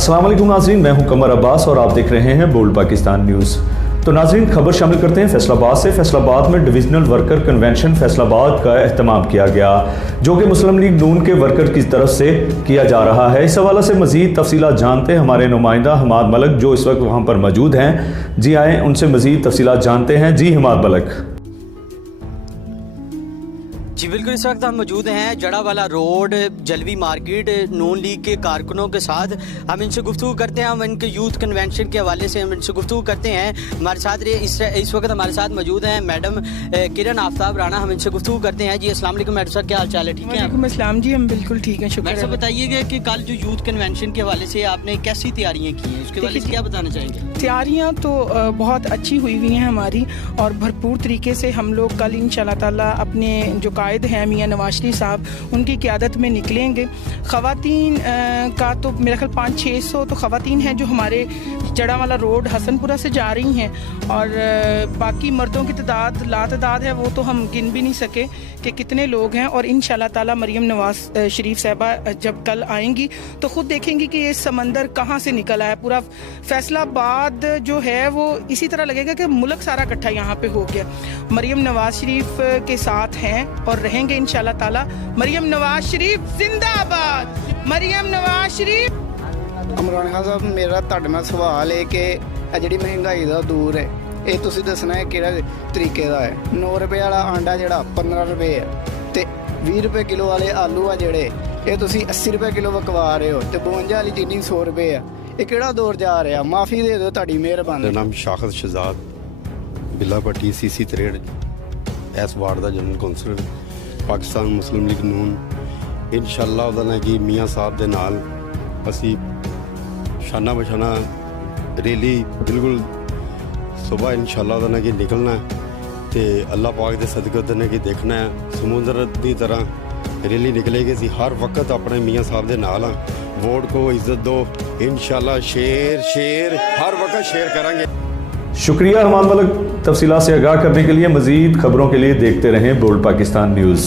अस्सलाम वालेकुम नाज़रीन, मैं हूं कमर अब्बास और आप देख रहे हैं बोल्ड पाकिस्तान न्यूज़। तो नाज़रीन, खबर शामिल करते हैं फैसलाबाद से। फैसलाबाद में डिविजनल वर्कर कन्वेंशन फैसलाबाद का एहतमाम किया गया, जो कि मुस्लिम लीग नून के वर्कर की तरफ से किया जा रहा है। इस हवाले से मज़ीद तफसीलात जानते हैं हमारे नुमाइंदा हमाद मलक, जो इस वक्त वहाँ पर मौजूद हैं। जी आए उनसे मज़ीद तफसीलात जानते हैं। जी हमाद मलक। जी बिल्कुल, इस वक्त हम मौजूद हैं जड़ावाला रोड जलवी मार्केट नून लीग के कारकुनों के साथ। हम इनसे गुफ्तगू करते हैं, हम इनके यूथ कन्वेंशन के हवाले से हम इनसे गुफ्तगू करते हैं। हमारे साथ इस वक्त हमारे साथ मौजूद हैं मैडम किरण आफ्ताब राणा। हम इनसे गुफ्तगू करते हैं। जी अस्सलाम वालेकुम मैडम साहब, क्या हाल चाल है? ठीक है? वालेकुम अस्सलाम जी, हम बिल्कुल ठीक हैं, शुक्र है। मैडम साहब बताइएगा कि कल जो यूथ कन्वेंशन के हवाले से आपने कैसी तैयारियाँ की हैं, उसके हवाले से क्या बताना चाहेंगे? तैयारियाँ तो बहुत अच्छी हुई हुई हैं हमारी, और भरपूर तरीके से हम लोग कल इंशाल्लाह ताला अपने जो कायद हैं मियाँ नवाज शरीफ साहब, उनकी क़यादत में निकलेंगे। ख़वातीन का तो मेरा ख्याल 500-600 तो ख़वातीन हैं जो हमारे जड़ावाला रोड हसनपुरा से जा रही हैं, और बाकी मर्दों की तादाद लातादाद है, वो तो हम गिन भी नहीं सके कि कितने लोग हैं। और इंशाल्लाह ताला मरियम नवाज शरीफ साहबा जब कल आएंगी तो ख़ुद देखेंगी कि ये समंदर कहाँ से निकल आया। पूरा फैसलाबाद जो है वो इसी तरह लगेगा कि मुल्क सारा इकट्ठा यहाँ पे हो गया। मरियम नवाज शरीफ के साथ हैं और रहेंगे इंशाल्लाह ताला। मरियम नवाज शरीफ जिंदाबाद, मरियम नवाज शरीफ। इमरान खान साहब, मेरा ਤੁਹਾਡੇ ਨਾਲ ਸਵਾਲ ਹੈ ਕਿ ਇਹ ਜਿਹੜੀ ਮਹਿੰਗਾਈ ਦਾ ਦੂਰ ਹੈ, ਇਹ ਤੁਸੀਂ ਦੱਸਣਾ ਹੈ ਕਿਹੜਾ ਤਰੀਕੇ ਦਾ ਹੈ। 9 ਰੁਪਏ ਵਾਲਾ ਆਂਡਾ ਜਿਹੜਾ 15 ਰੁਪਏ ਹੈ, ਤੇ 20 ਰੁਪਏ ਕਿਲੋ ਵਾਲੇ ਆਲੂ ਆ ਜਿਹੜੇ ਇਹ ਤੁਸੀਂ 80 ਰੁਪਏ ਕਿਲੋ ਵਿਕਵਾ ਰਹੇ ਹੋ, ਤੇ 52 ਵਾਲੀ ਚੀਨੀ 100 ਰੁਪਏ ਆ। ਇਹ ਕਿਹੜਾ ਦੌਰ ਜਾ ਰਿਹਾ? ਮਾਫੀ ਦੇ ਦਿਓ, ਤੁਹਾਡੀ ਮਿਹਰਬਾਨੀ। ਮੇਰਾ ਨਾਮ ਸ਼ਾਖਤ ਸ਼ਹਜ਼ਾਦ, ਬਿੱਲਾ ਪੱਟੀ CC 63 ਇਸ ਵਾਰਡ ਦਾ ਜਨਰਲ ਕੌਂਸਲਰ, ਪਾਕਿਸਤਾਨ ਮੁਸਲਿਮ ਲੀਗ ਨੂਨ। ਇਨਸ਼ਾਅੱਲਾ ਉਹਦਾ ਨਾ ਕਿ ਮੀਆਂ ਸਾਹਿਬ ਦੇ ਨਾਲ ਅਸੀਂ ਸ਼ਾਨਾ ਬਸ਼ਾਨਾ ਰੈਲੀ ਬਿਲਕੁਲ ਸੁਬਾਹ ਇਨਸ਼ਾਅੱਲਾ ਉਹਦਾ ਨਾ ਕਿ ਨਿਕਲਣਾ, ਤੇ ਅੱਲਾਹ ਪਾਕ ਦੇ ਸਦਕੇ ਉਹਦਾ ਨਾ ਕਿ ਦੇਖਣਾ ਹੈ ਸਮੁੰਦਰ ਦੀ ਤਰ੍ਹਾਂ ਰੈਲੀ ਨਿਕਲੇਗੀ। ਅਸੀਂ ਹਰ ਵਕਤ ਆਪਣੇ ਮੀਆਂ ਸਾਹਿਬ ਦੇ ਨਾਲ ਹਾਂ। वोट को इज्जत दो, इंशाल्लाह शेर शेर हर वक्त शेर करेंगे। शुक्रिया हमाद मलक, तफसीलात से आगाह करने के लिए। मज़ीद खबरों के लिए देखते रहें बोल्ड पाकिस्तान न्यूज़।